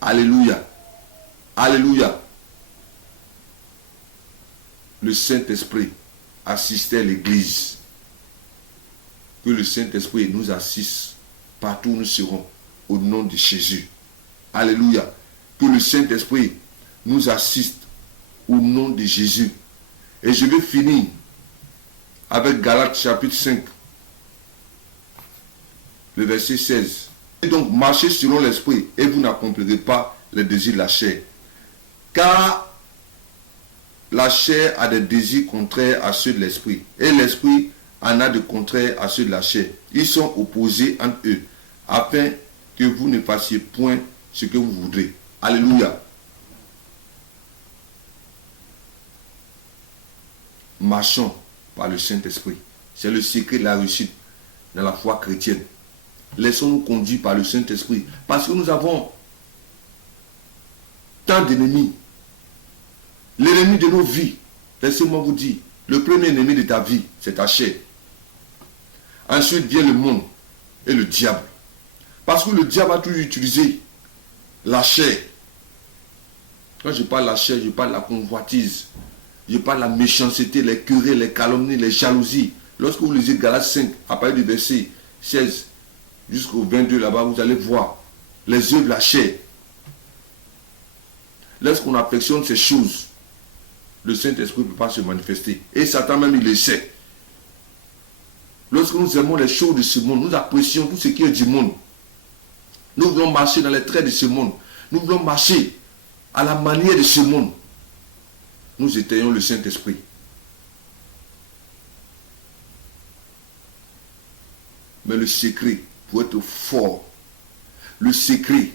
Alléluia. Alléluia. Le Saint-Esprit assistait l'Église. Que le Saint-Esprit nous assiste partout où nous serons au nom de Jésus. Alléluia. Que le Saint-Esprit nous assiste au nom de Jésus. Et je vais finir avec Galates chapitre 5, le verset 16. Et donc, marchez selon l'esprit et vous n'accomplirez pas les désirs de la chair. Car la chair a des désirs contraires à ceux de l'esprit. Et l'esprit en a de contraires à ceux de la chair. Ils sont opposés entre eux, afin que vous ne fassiez point ce que vous voudrez. Alléluia. Marchons par le Saint-Esprit. C'est le secret de la réussite dans la foi chrétienne. Laissons-nous conduire par le Saint-Esprit. Parce que nous avons tant d'ennemis. L'ennemi de nos vies, laissez-moi vous dire, le premier ennemi de ta vie, c'est ta chair. Ensuite vient le monde et le diable. Parce que le diable a toujours utilisé la chair. Quand je parle de la chair, je parle de la convoitise. Je parle de la méchanceté, les querelles, les calomnies, les jalousies. Lorsque vous lisez Galates 5, à partir du verset 16 jusqu'au 22 là-bas, vous allez voir les œuvres de la chair. Lorsqu'on affectionne ces choses, le Saint-Esprit ne peut pas se manifester. Et Satan même, il le sait. Lorsque nous aimons les choses de ce monde, nous apprécions tout ce qui est du monde. Nous voulons marcher dans les traits de ce monde. Nous voulons marcher à la manière de ce monde. Nous éteignons le Saint-Esprit. Mais le secret pour être fort, le secret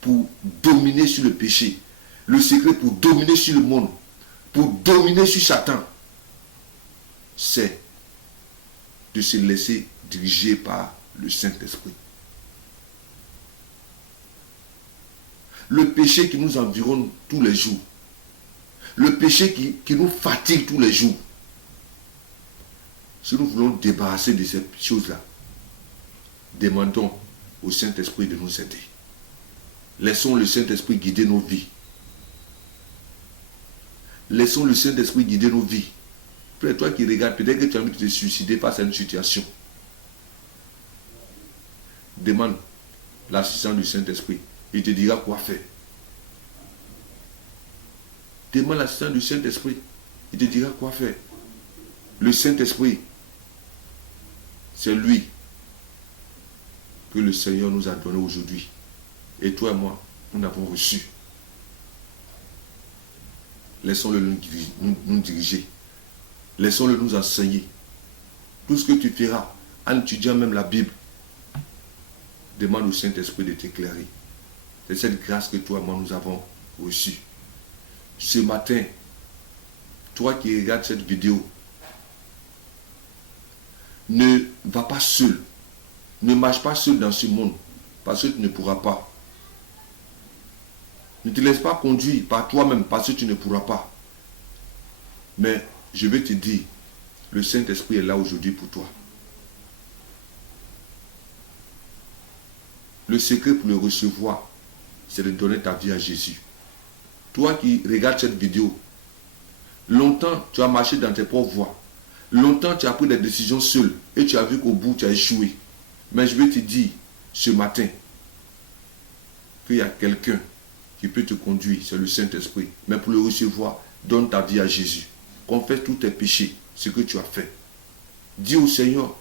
pour dominer sur le péché, le secret pour dominer sur le monde, pour dominer sur Satan, c'est de se laisser diriger par le Saint-Esprit. Le péché qui nous environne tous les jours, le péché qui nous fatigue tous les jours, si nous voulons débarrasser de ces choses-là, demandons au Saint-Esprit de nous aider. Laissons le Saint-Esprit guider nos vies. Laissons le Saint-Esprit guider nos vies. Peut-être toi qui regardes, peut-être que tu as envie de te suicider face à une situation. Demande l'assistance du Saint-Esprit. Il te dira quoi faire. Demande l'assistance du Saint-Esprit. Il te dira quoi faire. Le Saint-Esprit, c'est lui que le Seigneur nous a donné aujourd'hui. Et toi et moi, nous l'avons reçu. Laissons-le nous diriger. Laissons-le nous enseigner. Tout ce que tu feras, en étudiant même la Bible, demande au Saint-Esprit de t'éclairer. C'est cette grâce que toi et moi nous avons reçue. Ce matin, toi qui regardes cette vidéo, ne va pas seul. Ne marche pas seul dans ce monde, parce que tu ne pourras pas. Ne te laisse pas conduire par toi-même, parce que tu ne pourras pas. Mais je vais te dire, le Saint-Esprit est là aujourd'hui pour toi. Le secret pour le recevoir, c'est de donner ta vie à Jésus. Toi qui regardes cette vidéo, longtemps tu as marché dans tes propres voies. Longtemps tu as pris des décisions seul et tu as vu qu'au bout tu as échoué. Mais je vais te dire ce matin qu'il y a quelqu'un qui peut te conduire, c'est le Saint-Esprit. Mais pour le recevoir, donne ta vie à Jésus. Confesse tous tes péchés, ce que tu as fait. Dis au Seigneur,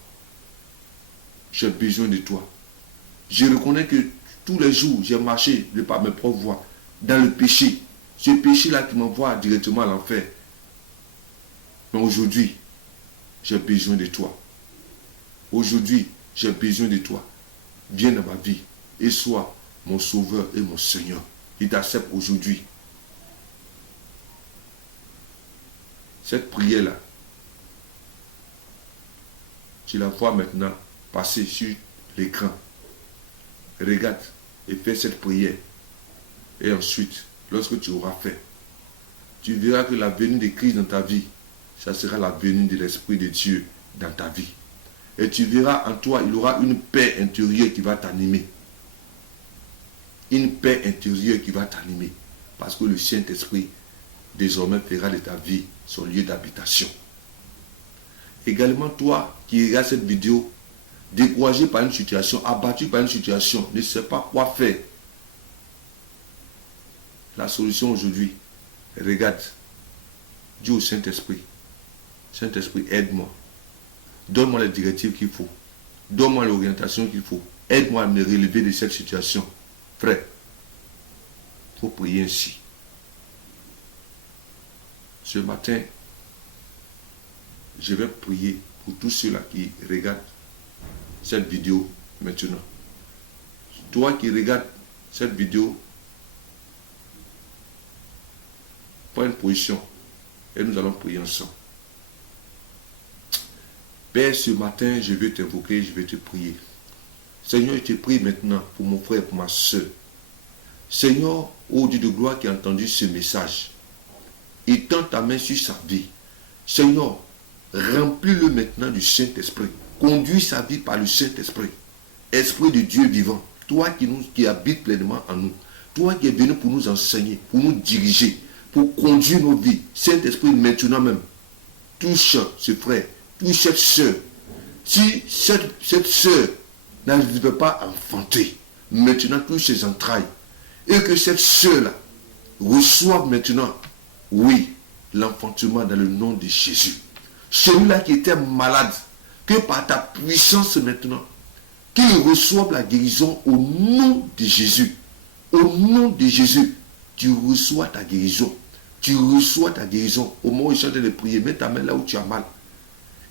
j'ai besoin de toi. Je reconnais que tous les jours, j'ai marché de par mes propres voies dans le péché. Ce péché-là qui m'envoie directement à l'enfer. Mais aujourd'hui, j'ai besoin de toi. Aujourd'hui, j'ai besoin de toi. Viens dans ma vie et sois mon sauveur et mon Seigneur. Il t'accepte aujourd'hui. Cette prière-là, tu la vois maintenant passer sur l'écran. Regarde et fais cette prière. Et ensuite, lorsque tu auras fait, tu verras que la venue de Christ dans ta vie, ça sera la venue de l'Esprit de Dieu dans ta vie. Et tu verras en toi, il y aura une paix intérieure qui va t'animer. Une paix intérieure qui va t'animer. Parce que le Saint-Esprit, désormais, fera de ta vie son lieu d'habitation. Également, toi qui regardes cette vidéo, découragé par une situation, abattu par une situation, ne sais pas quoi faire. La solution aujourd'hui, regarde, dis au Saint-Esprit, Saint-Esprit, aide-moi. Donne-moi les directives qu'il faut. Donne-moi l'orientation qu'il faut. Aide-moi à me relever de cette situation. Frère, il faut prier ainsi. Ce matin, je vais prier pour tous ceux-là qui regardent cette vidéo maintenant. Toi qui regardes cette vidéo, prends une position et nous allons prier ensemble. Père, ce matin, je vais t'invoquer, je vais te prier. Seigneur, je te prie maintenant pour mon frère et pour ma soeur. Seigneur, ô Dieu de gloire qui a entendu ce message, étends ta main sur sa vie. Seigneur, remplis-le maintenant du Saint-Esprit. Conduis sa vie par le Saint-Esprit. Esprit de Dieu vivant, toi qui habites pleinement en nous, toi qui es venu pour nous enseigner, pour nous diriger, pour conduire nos vies. Saint-Esprit, maintenant même, touche ce frère, touche cette soeur. Si cette soeur n'arrive pas à enfanter, maintenant touche ses entrailles. Et que cette soeur-là reçoive maintenant, oui, l'enfantement dans le nom de Jésus. Celui-là qui était malade, que par ta puissance maintenant, qu'il reçoive la guérison au nom de Jésus. Au nom de Jésus, tu reçois ta guérison. Tu reçois ta guérison. Au moment où je suis en train de prier, mets ta main là où tu as mal.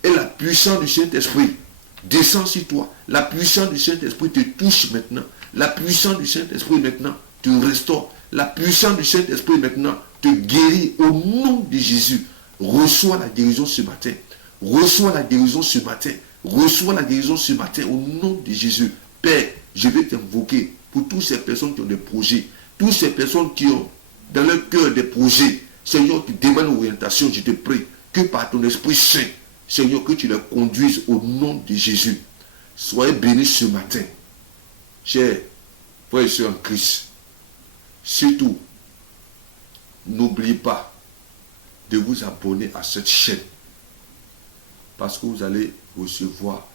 Et la puissance du Saint-Esprit descend sur toi. La puissance du Saint-Esprit te touche maintenant. La puissance du Saint-Esprit maintenant te restaure. La puissance du Saint-Esprit maintenant te guérit au nom de Jésus. Reçois la guérison ce matin. Reçois la guérison ce matin. Reçois la guérison ce matin au nom de Jésus. Père, je vais t'invoquer pour toutes ces personnes qui ont des projets. Toutes ces personnes qui ont dans leur cœur des projets. Seigneur, qui demandent l'orientation, je te prie que par ton Esprit Saint, Seigneur, que tu les conduises au nom de Jésus. Soyez bénis ce matin. Chers frères et sœurs en Christ, surtout, n'oubliez pas de vous abonner à cette chaîne. Parce que vous allez recevoir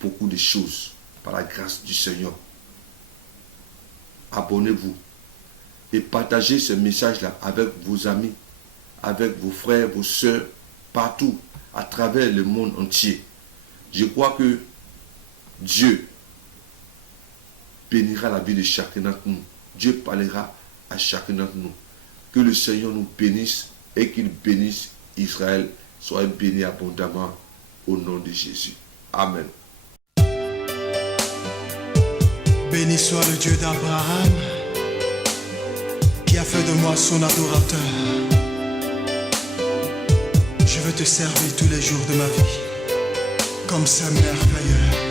beaucoup de choses par la grâce du Seigneur. Abonnez-vous et partagez ce message-là avec vos amis, avec vos frères, vos sœurs, partout, à travers le monde entier. Je crois que Dieu bénira la vie de chacun d'entre nous. Dieu parlera à chacun d'entre nous. Que le Seigneur nous bénisse et qu'il bénisse Israël. Soyez bénis abondamment au nom de Jésus. Amen. Béni soit le Dieu d'Abraham qui a fait de moi son adorateur. Je veux te servir tous les jours de ma vie comme sa merveilleux.